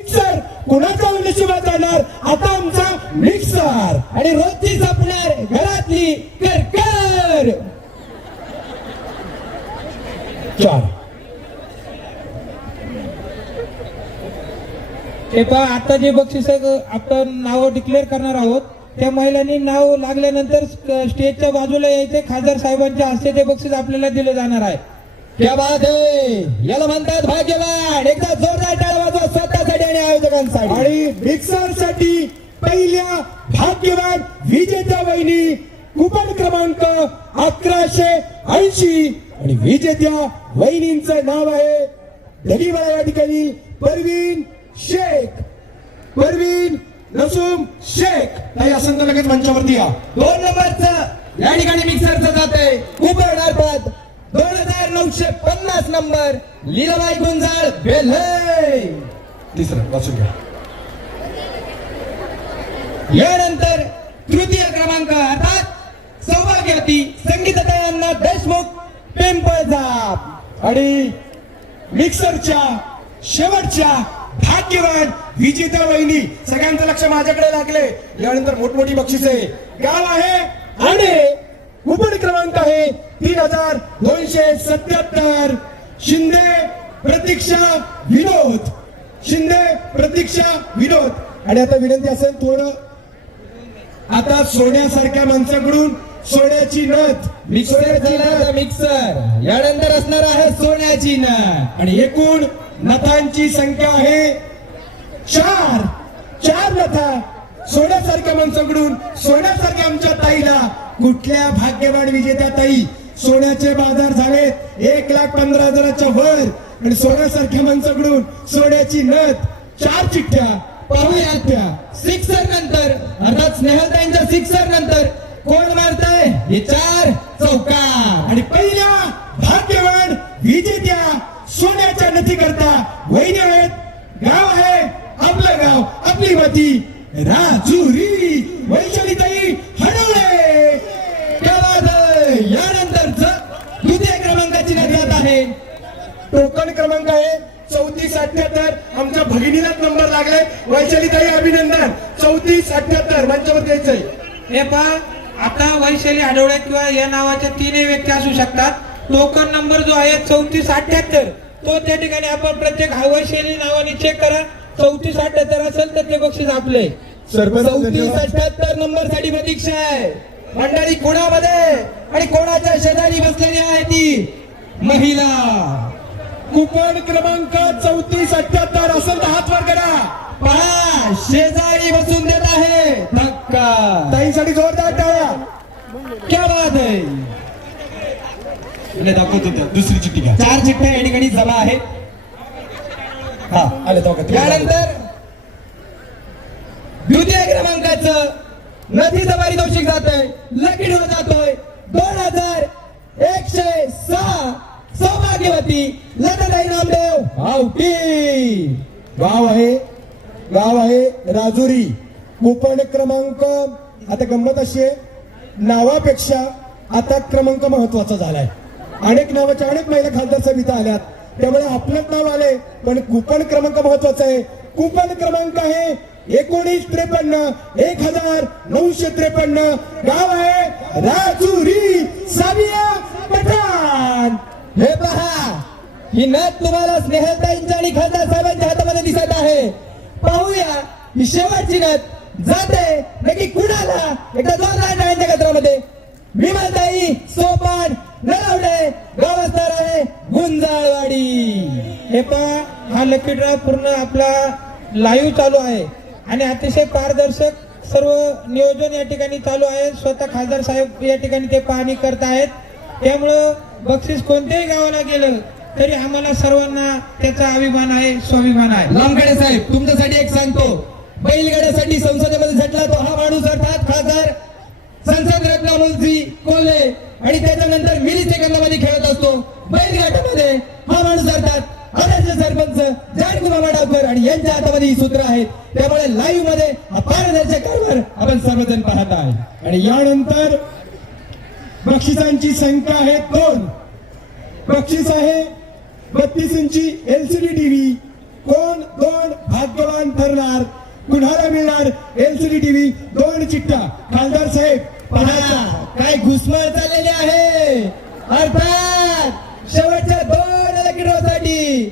Mixer कुणाचा नशिबात जाणार? आता आमचा मिक्सर आणि रोजची जपणार घरातली करकर. चार. हे पहा आता जे बक्षीस आपण नाव डिक्लेअर करणार आहोत. त्या महिलांनी नाव लागल्यानंतर स्टेजच्या बाजूला यायचे. खासदार साहेबांच्या हस्ते ते बक्षीस आपल्याला दिलं जाणार आहे. क्या बात आहे याला म्हणतात भाग्यवान. एकदा जोरदार टाळ्या वाजवा स्वतःसाठी आणि आयोजकांसाठी. आणि मिक्सरसाठी पहिल्या भाग्यवान विजेत्या वहिनी कुपन क्रमांक अकराशे ऐंशी. आणि विजेत्या वहिनींचं नाव आहे दलिवाला या ठिकाणी परवीन शेख. परवीन नसूम शेख. असेल तर लगेच मंचावरती या. दोन नंबरचं. या ठिकाणी मिक्सरचं जात आहे. मार्फत दोन हजार नऊशे पन्नास नंबर लीलाबाई गुंजाळ बेल्हे. तिसरं वाचून घ्या. यानंतर तृतीय क्रमांक अर्थात सौभाग्यवती संगीततायांना देशमुख पिंपळजाप आणि मिक्सरच्या शेवटच्या भाग्यवान विजेत्या वहिनी सगळ्यांचं लक्ष माझ्याकडे लागले. यानंतर मोठमोठी बक्षिसे. गाव आहे आणि. कुपन क्रमांक आहे तीन हजार दोनशे सत्याहत्तर. शिंदे प्रतीक्षा विनोद. शिंदे प्रतीक्षा विनोद. आणि आता विनंती असेल थोडं आता सोन्यासारख्या माणसाकडून सोन्याची नथ. सोन्याची नथ. मिक्सर यानंतर असणार आहे सोन्याची नथ. आणि एकूण नथांची संख्या आहे चार. चार नथा सोन्यासारख्या माणसाकडून सोन्यासारख्या आमच्या ताईला कुठल्या भाग्यवान विजेत्या ताई? सोन्याचे बाजार झालेत. एक लाख पंधरा हजाराच्या वर. आणि सोन्यासारख्या माणसाकडून सोन्याची नथ. चार चिठ्ठ्या. पाहूया त्या सिक्सर नंतर. अर्थात स्नेहलताईंच्या सिक्सर नंतर. कोण मारताय? हे चार चौका आणि पहिल्या भाग्यवान विजेत्या सोन्याच्या नथी करता वहिनी आहेत. गाव आहे आपलं गाव आपली माती राजुरी वैशालीताई हडवळे क्या बात आहे? यानंतरच द्वितीय क्रमांकाची नजरात आहे टोकन क्रमांक आहे. चौतीस अठ्याहत्तर. आमच्या भगिनीलाच नंबर लागले वैशालीताई अभिनंदन. चौतीस अठ्याहत्तर. मंचावर द्यायचंय. हे पहा आता वैशाली आढवळे किंवा या नावाच्या तीनही व्यक्ती असू शकतात. टोकन नंबर जो आहे चौतीस अठ्याहत्तर. तो त्या ठिकाणी आपण प्रत्येक वैशाली नावाने चेक करा. चौतीस अठ्याहत्तर असेल तर ते बक्षीस आपले. चौतीस अठ्याहत्तर नंबरसाठी प्रतीक्षा आहे. मंडळी कोणामध्ये आणि कोणाच्या शेजारी बसलेली आहे ती? महिला. कुपन क्रमांक चौतीस अठ्याहत्तर असेल तर हात वर करा. पहा शेजारी बसून देत आहे. धक्का. ताईसाठी जोरदार टाळ्या. क्या बात आहे आणि दाखवत होतं दुसरी चिठ्ठी घ्या. चार चिठ्ठ्या या ठिकाणी जमा आहेत. हा आले दाखवत यानंतर द्वितीय क्रमांकाचं नदीचं पारितोषिक जात आहे लकी ड्रॉ जातोय. दोन हजार एकशे सहा. सौभाग्यवती लताताई नामदेव. आवटी गाव आहे गाव आहे राजुरी. कुपन क्रमांक आता गंमत अशी आहे. नावापेक्षा आता क्रमांक महत्त्वाचा झालाय. अनेक नावाच्या अनेक महिला खासदार समित्या आल्यात. त्यामुळे आपलंच नाव आले पण कुपन क्रमांक महत्त्वाचा आहे. कुपन क्रमांक आहे एकोणीस त्रेपन्न एक हजार नऊशे त्रेपन्न. गाव आहे राजुरी साविया पठाण. हे पहा ही नथ तुम्हाला स्नेहलताईंच्या आणि खासदार साहेबांच्या हातामध्ये दिसत आहे. पाहूया ही शेवटची नथ जाते. नक्की कुणाला? एकदा जोरदार टाळ्यांच्या गजरामध्ये विमलताई सोपान नरवडे गावस्तर आहे गुंजाळवाडी. हे पहा हा लकी ड्रॉ पूर्ण आपला लाईव्ह चालू आहे. आणि अतिशय पारदर्शक सर्व नियोजन या ठिकाणी चालू आहे. स्वतः खासदार साहेब या ठिकाणी ते पाहणी करत आहेत त्यामुळं बक्षीस कोणत्याही गावाला गेलं तरी आम्हाला सर्वांना त्याचा अभिमान आहे स्वाभिमान आहे. लांबगडे साहेब तुमच्यासाठी एक सांगतो. बैलगाड्यासाठी संसदेमध्ये झटला तो हा माणूस अर्थात खासदार संसद रत्न मुलजी कोल्हे. आणि त्याच्यानंतर मिली सेकंदामध्ये खेळत असतो. बैलगाड्यामध्ये हा माणूस अर्थात आदर्श सरपंच जानकुमार वडाकर आणि यांच्या हातामध्ये ही सूत्र आहेत त्यामुळे लाईव्हमध्ये पारदर्शक कारभार आपण सर्वजण पाहत आहे आणि यानंतर बक्षिसांची संख्या आहे दोन. बक्षीस आहे बत्तीस इंची एलसीडी टीव्ही. कोण दोन भाग्यवान ठरणार? कुणाला मिळणार एलसीडी टीव्ही? दोन चिठ्ठ्या. खासदार साहेब पहा काय घुसमळ चाललेली आहे? अर्थात शेवटच्या दोन लकीड्रॉसाठी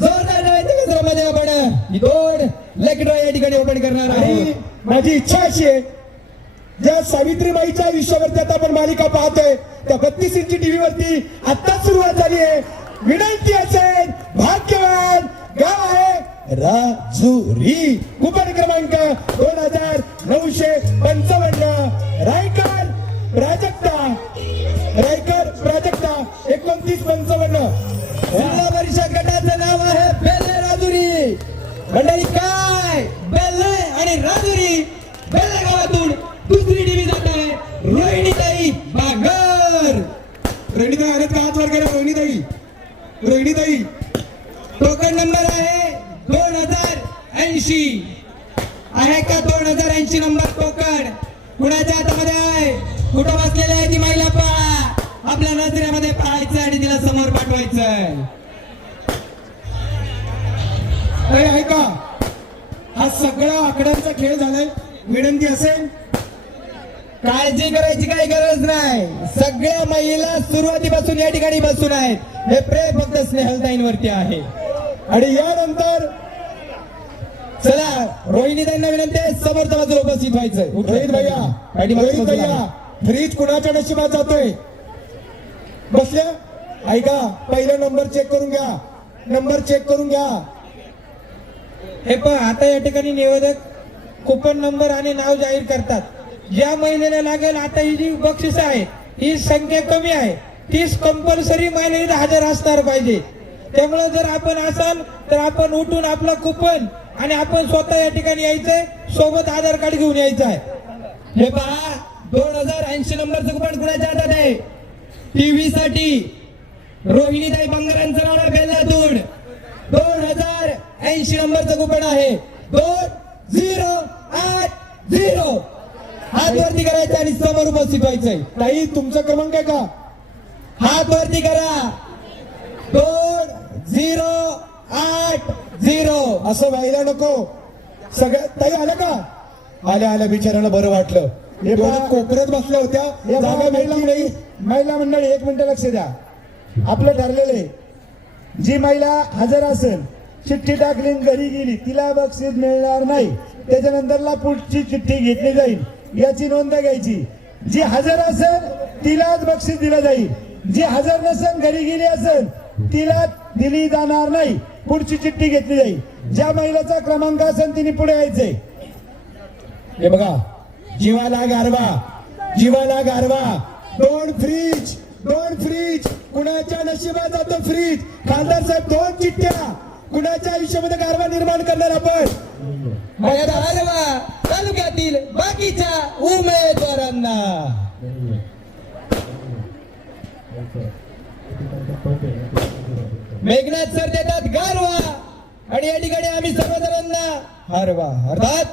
जोरदार आपण ही दोन लकीड्रॉ या ठिकाणी ओपन करणार आहोत. माझी इच्छा अशी आहे ज्या सावित्रीबाईच्या आयुष्यावरती आता आपण मालिका पाहतोय त्या बत्तीस इंची टीव्ही वरती आत्ताच सुरुवात झाली आहे. विनंती असेल भाग्यवान गाव आहे राजुरी. कुपन क्रमांक दोन हजार नऊशे पंचावन्न. रायकर प्राजक्ता. रायकर प्राजक्ता एकोणतीस पंचावन्न. जिल्हा परिषद गटाचं नाव आहे बेल्ले राजुरी. मंडळी काय? बेल्ले आणि राजुरी बेल्ले गावातून दुसरी टीव्ही जात. आहे रोहिणीताई बागर रोहिणीताई आलेत का? हात वर करा रोहिणीताई. रोहिणीताई टोकन नंबर आहे दोन हजार ऐंशी. आहे का दोन हजार ऐंशी नंबर टोकन? कुणाच्या हातामध्ये आहे? कुठं बसलेली आहे ती महिला पहा. आपल्या नजरेमध्ये पाहायचं आणि तिला समोर पाठवायचं ताई ऐका. हा सगळा आकड्यांचा खेळ झालाय. विनंती असेल काळजी करायची काही गरज नाही. सगळ्या महिला सुरुवातीपासून या ठिकाणी बसून आहेत. हे प्रेम फक्त स्नेहलताईंवरती आहे. आणि यानंतर चला रोहिणीताईंना विनंती आहे समोरच्या बाजूला उपस्थित व्हायचं रोहित भैया रोहित फ्रीज कुणाच्या नशिबात जातोय? बसल्या? ऐका पहिला नंबर चेक करून घ्या. नंबर चेक करून घ्या. हे पहा आता या ठिकाणी निवेदक कुपन नंबर आणि नाव जाहीर करतात. ज्या महिलेला लागेल आता ही जी बक्षीस आहे ही संख्या कमी आहे तीच कंपल्सरी महिला हजर असणार पाहिजे. त्यामुळे जर आपण असाल तर आपण उठून आपलं कुपन आणि आपण स्वतः या ठिकाणी यायचंय सोबत आधार कार्ड घेऊन यायचं आहे हे पहा दोन हजार ऐंशी नंबरचं कुपन कुणाच्या हातात आहे? टीव्ही साठी रोहिणीताई बंगारांचं राहणार आहे बेल्लातून. दोन हजार ऐंशी नंबरचं कुपन आहे. दोन झिरो आठ झिरो. हात वरती करायचा आणि समोर उपस्थित व्हायचंय ताई तुमचा क्रमांक आहे का? हात वरती करा. दोन झिरो आठ झिरो. असं व्हायला नको. सगळ्या ताई आल्या का? आल्या आल्या बिचाराला बरं वाटलं. हे पहा. कोपऱ्यात बसल्या होत्या. या जागा महिला भेटली नाही महिला मंडळी एक मिनिट लक्ष द्या. आपलं ठरलेलं आहे. जी महिला हजर असेल चिठ्ठी टाकली घरी गेली तिला बक्षीस मिळणार नाही. त्याच्यानंतरला पुढची चिठ्ठी घेतली जाईल. याची नोंद घ्यायची. जी हजर असेल तिलाच बक्षीस दिलं जाईल. जी हजर नसेल घरी गेली असेल तिला दिली जाणार नाही. पुढची चिठ्ठी घेतली जाईल. ज्या महिलेचा क्रमांक असेल तिने पुढे यायचंय हे बघा. जीवाला गारवा. जीवाला गारवा. दोन फ्रीज. दोन फ्रीज. कुणाच्या नशिबात जातो फ्रीज? खासदार साहेब दोन चिठ्ठ्या. कुणाच्या आयुष्यामध्ये गारवा निर्माण करणार आपण? मर्यादा तालुक्यातील बाकीच्या उमेदवारांना. मेघनाथ सर देतात गारवा. आणि या ठिकाणी आम्ही सर्वजणांना हरवा. अर्थात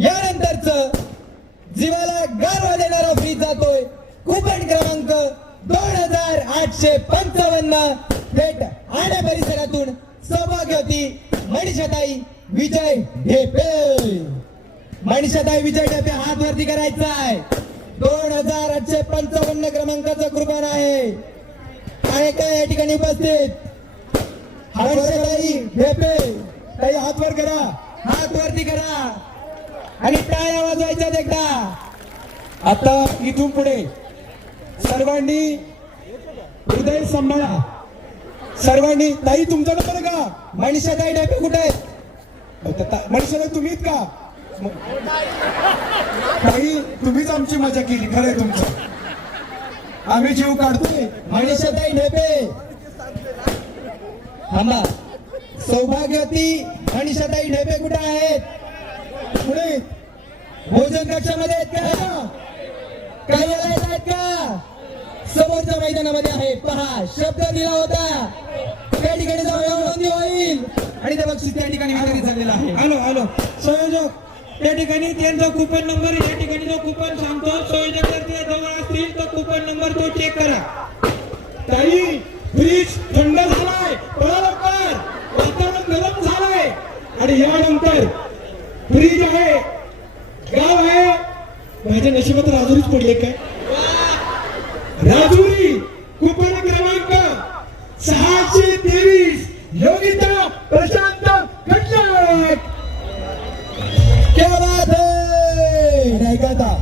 यानंतरच जीवाला गारवा देणारा फ्रीज जातोय. कुपन क्रमांक दोन हजार आठशे पंचावन्न. थेट आणि परिसरातून सहभागी होती मनीषाताई विजय ढेपे. मनीषाताई विजय ढेपे हात वरती करायचा आहे. दोन हजार आठशे पंचावन्न क्रमांकाचं कृपण आहे. आणि काय या ठिकाणी उपस्थित? मनीषाताई ढेपे. ताई हात वर करा. हात वरती करा. आणि काय आवाज व्हायचा एकदा. आता इथून पुढे सर्वांनी हृदय सांभाळा. सर्वांनी ताई तुमचा नंबर का? का मनीषाताई ढेपे कुठे आहेत? तुम्हीच का? ताई तुम्हीच आमची मजा केली खरंय तुमचं. आम्ही जीव काढतोय. मनीषाताई ढेपे थांबा. सौभाग्यवती मनीषाताई ढेपे कुठे आहेत? पुढे. भोजन कक्षामध्ये आहेत का? काही आहेत का? समोरच्या मैदानामध्ये आहे. पहा शब्द दिला होता. त्या ठिकाणी जाऊन नोंदणी होईल. आणि ते बक्षीस त्या ठिकाणी वितरित झालेलं आहे. Hello hello. संयोजक त्या ठिकाणी त्यांचा कुपन नंबर या ठिकाणी जो कुपन सांगतो संयोजक जर ते जवळ असतील तर कुपन नंबर तो चेक करा. ताई फ्रीज थंड झालाय. बरोबर वातावरण गरम झालंय. आणि यानंतर फ्रीज आहे. गाव आहे. माझ्या नशिबात राजुरीच पडले काय? राजुरी कुपन क्रमांक सहाशे तेवीस योगिता प्रशांत खटलट क्या बात है? आता?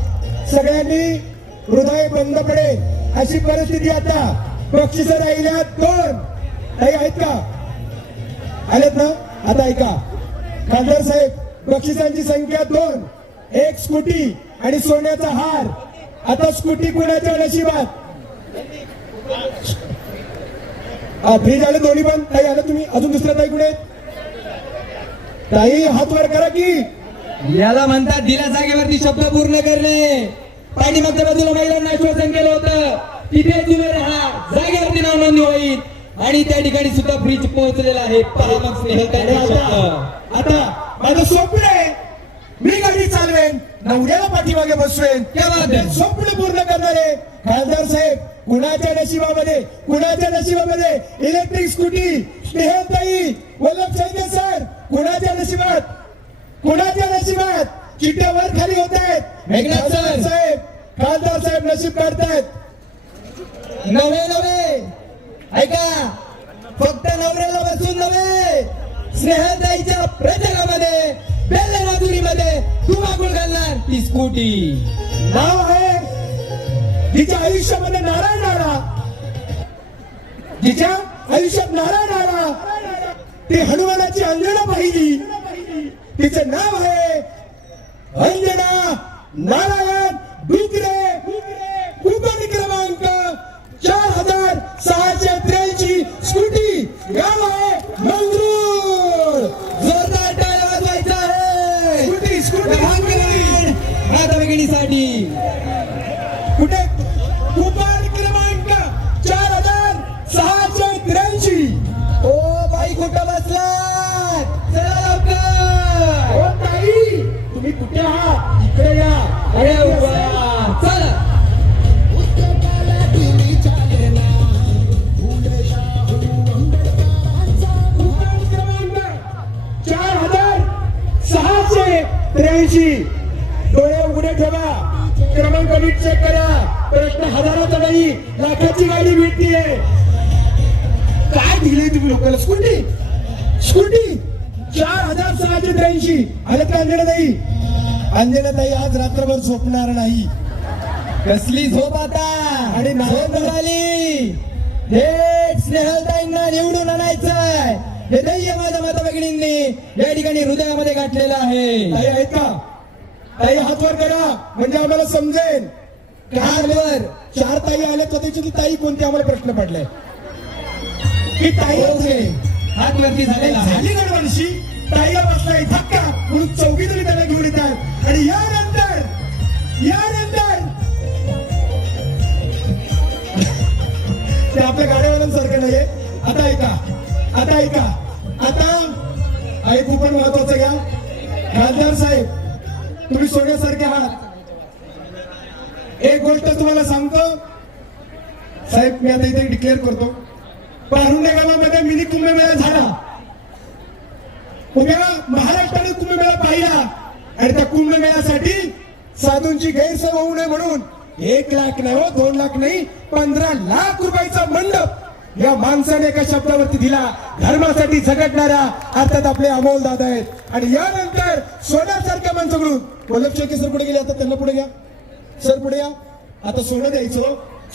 सगळ्यांनी हृदय बंद पडेल अशी परिस्थिती आता बक्षिस राहिल्या दोन काही आहेत का? आलेत ना? आता ऐका. खासदार साहेब बक्षिसांची संख्या दोन. एक स्कूटी आणि सोन्याचा हार. आता स्कूटी कुणाच्या नशिबात? हा, फ्री झाले दोन्ही पण. ताई आलं तुम्ही. अजून दुसऱ्या ताई कुठे? ताई हात वर करा की. याला म्हणतात दिल्या जागेवरती शब्द पूर्ण करणे. पाठीमागच्या बाजूला महिलांना आश्वासन केलं होतं. तिथे तुम्ही राहा. जागेवरती नाव नोंदणी होईल. आणि त्या ठिकाणी सुद्धा फ्रीज पोहोचलेला आहे. पहा मग आता माझं स्वप्न आहे. मी गाडी चालवेन. नवऱ्याला पाठीमागे बसवेन? स्वप्न पूर्ण करणारे खासदार साहेब कुणाच्या नशिबामध्ये कुणाच्या नशिबामध्ये electric scooty Snehaltai Vallabh Shelke sir कुणाच्या नशिबात? कुणाच्या नशिबात? चिट्ट्या वर खाली होत आहेत. मेघनाथ सर. साहेब खासदार साहेब नशीब काढतायत. नव्हे नव्हे ऐका फक्त नवऱ्याला बसून नव्हे स्नेहताईच्या प्रचारामध्ये बेल्ले राजुरीमध्ये धुमाकूळ घालणार ती स्कूटी नाव आहे तिच्या आयुष्यामध्ये नारायण आला तिच्या आयुष्यात नारायण आला ती हनुमानाची अंजना पाहिली. तिचं नाव आहे अंजना नारायण डुकरे कुपन क्रमांक चार हजार सहाशे त्र्याऐंशी. स्कूटी गाव आहे त्र्याऐंशी. डोळे उघडे ठेवा. क्रमांक नीट चेक करा. प्रश्न हजाराचा नाही लाखाची गाडी भेटतीये काय दिली तुम्ही लोकांना? स्कूटी? स्कूटी? चार हजार सहाशे त्र्याऐंशी. आलं का अंजना ताई? अंजना ताई आज रात्रभर झोपणार नाही. कसली झोप आता? आणि नाही झोप उडाली निवडून आणायचंय. हे ध्येय माझ्या माता भगिनींनी या ठिकाणी हृदयामध्ये गाठलेलं आहे. ताई आहेत का ताई हात वर करा. म्हणजे आम्हाला समजेल. हातवर. चार ताई आल्या तर त्याची ताई कोणती आम्हाला प्रश्न पडलाय की ताई ओके. हात वरती झालेला झाली गडबडशी ताईला बसलाय धक्का म्हणून चौघी तरी त्याला घेऊन येतात. आणि यानंतर यानंतर ते आपल्या गाड्यावाल्यांसारखं नाहीये. आता ऐका. आता ऐका. आता ऐकू पण महत्वाचं घ्या खासदार साहेब तुम्ही सोन्यासारखे आहात. एक गोष्ट तुम्हाला सांगतो. साहेब मी आता इथे डिक्लेअर करतो. पारुंडे गावामध्ये मिनी कुंभमेळा झाला. उद्या महाराष्ट्राने कुंभमेळा पाहिला. आणि त्या कुंभमेळ्यासाठी साधूंची गैरसोय होऊ नये म्हणून एक लाख नाही हो दोन लाख नाही पंधरा लाख रुपयाचा मंडप या माणसाने एका शब्दावरती दिला धर्मासाठी झगडणारा अर्थात आपले अमोल दादा आहेत. आणि यानंतर सोन्यासारख्या माणसाकडून वल्लभ शेळके सर पुढे गेले आता त्यांना पुढे घ्या. सर पुढे या. आता सोनं द्यायचो.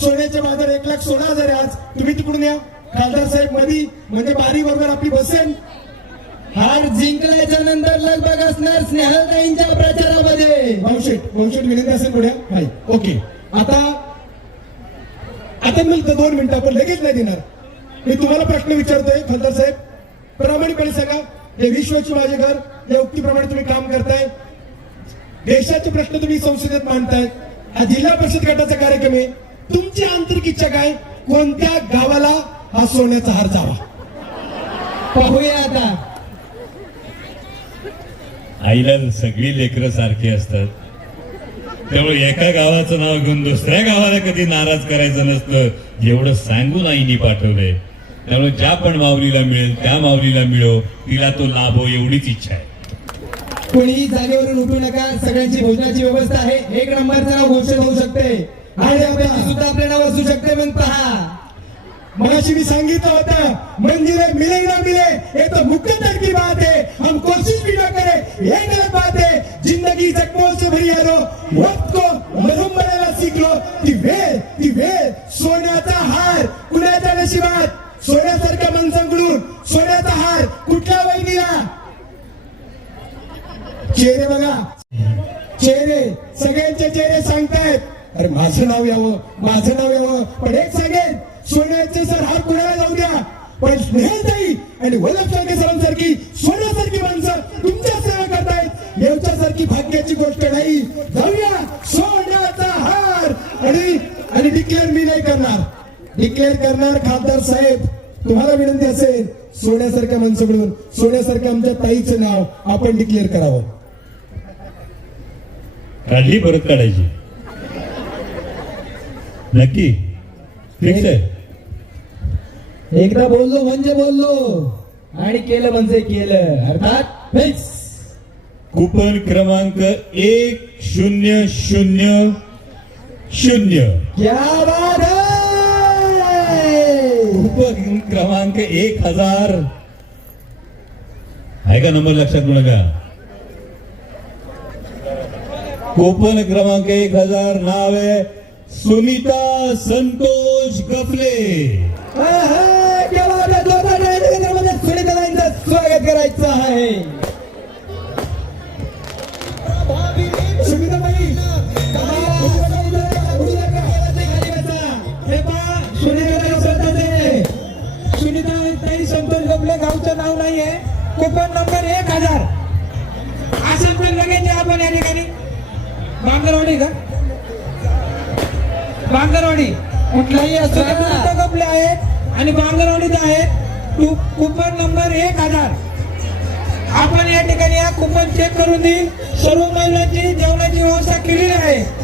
सोन्याचे बाजार एक लाख सोळा हजार आहे आज. तुम्ही तिकडून या. खासदार साहेब मधी म्हणजे बारी बरोबर आपली बसेल हार जिंकल्याच्या नंतर लगबग असणार स्नेहलताईंच्या प्रचारामध्ये. वंशेट वंशेट विनंती असेल पुढे. ओके. आता आता मी इथं दोन मिनिटं आपण लगेच नाही देणार. मी तुम्हाला प्रश्न विचारतोय खासदार साहेब. प्रामाणिकपणे सांगा हे विश्वाची माझे घर या उक्तीप्रमाणे तुम्ही काम करताय. देशाचे प्रश्न तुम्ही संसदेत मांडताय. हा जिल्हा परिषद गटाचा कार्यक्रम आहे. तुमची आंतरिक इच्छा काय? कोणत्या गावाला हा सोन्याचा हार जावा? पाहूया आता. आईला सगळी लेकरं सारखी असतात. त्यामुळे एका गावाचं नाव घेऊन दुसऱ्या गावाला कधी नाराज करायचं नसतं. एवढं सांगून आईनी पाठवलंय. त्यामुळे ज्या पण माऊलीला मिळेल त्या माऊलीला मिळो. तिला तो लाभ हो एवढीच इच्छा आहे. कोणीही जागेवरून उठू नका. सगळ्यांची भोजनाची व्यवस्था आहे. एक नंबरचं नाव घोषित होऊ शकते. आणि सुद्धा आपले नाव असू शकते मग पहा. मगाशी मी सांगितलं होतं मंदिर मिले ना मिले ये तो मुकद्दर की बात है हम कोशिश भी ना करें. जिंदगी जख्मों से भरी है वक्त को मलहूम बनायला शिकलो ती वेळ ती वेळ सोन्याचा हार कुणाच्या नशिबात? सोन्यासारख्या माणसांकडून सोन्याचा हार कुठल्या वहिनीला? चेहरे बघा. चेहरे सगळ्यांचे चेहरे सांगतायत. अरे माझं नाव यावं माझं नाव नाही. जाऊया. सोन्याचा हार. आणि आणि डिक्लेअर मी नाही करणार. डिक्लेअर करणार खासदार साहेब. तुम्हाला विनंती असेल सोन्यासारख्या माणसाकडून सोन्यासारख्या आमच्या ताईचं नाव आपण डिक्लेअर करावं. काढली परत काढायची. नक्की. फिक्स आहे. एकदा बोललो म्हणजे बोललो. आणि केलं म्हणजे केलं. अर्थात फिक्स कुपन क्रमांक एक शून्य शून्य शून्य. क्या बात है! कुपन क्रमांक एक हजार. आहे का नंबर लक्षात घेऊ नका कुपन क्रमांक एक हजार नाव आहे सुनीता संतोष गफले. है! सुनीताबाईंचं स्वागत करायचं आहे. सुनीताताई संतोष गपले गावचं नाव नाहीये. कुपन नंबर एक हजार. असेल तर लगेच आपण या ठिकाणी. बांगरवाडी का? बांगरवाडी. कुठलाही असो ते सुनीता गपले आहेत आणि बांगरवाडीत आहेत कुपन नंबर एक हजार. आपण या ठिकाणी या कुपन चेक करून देईल. सर्व महिलांची जेवणाची व्यवस्था केलेली आहे.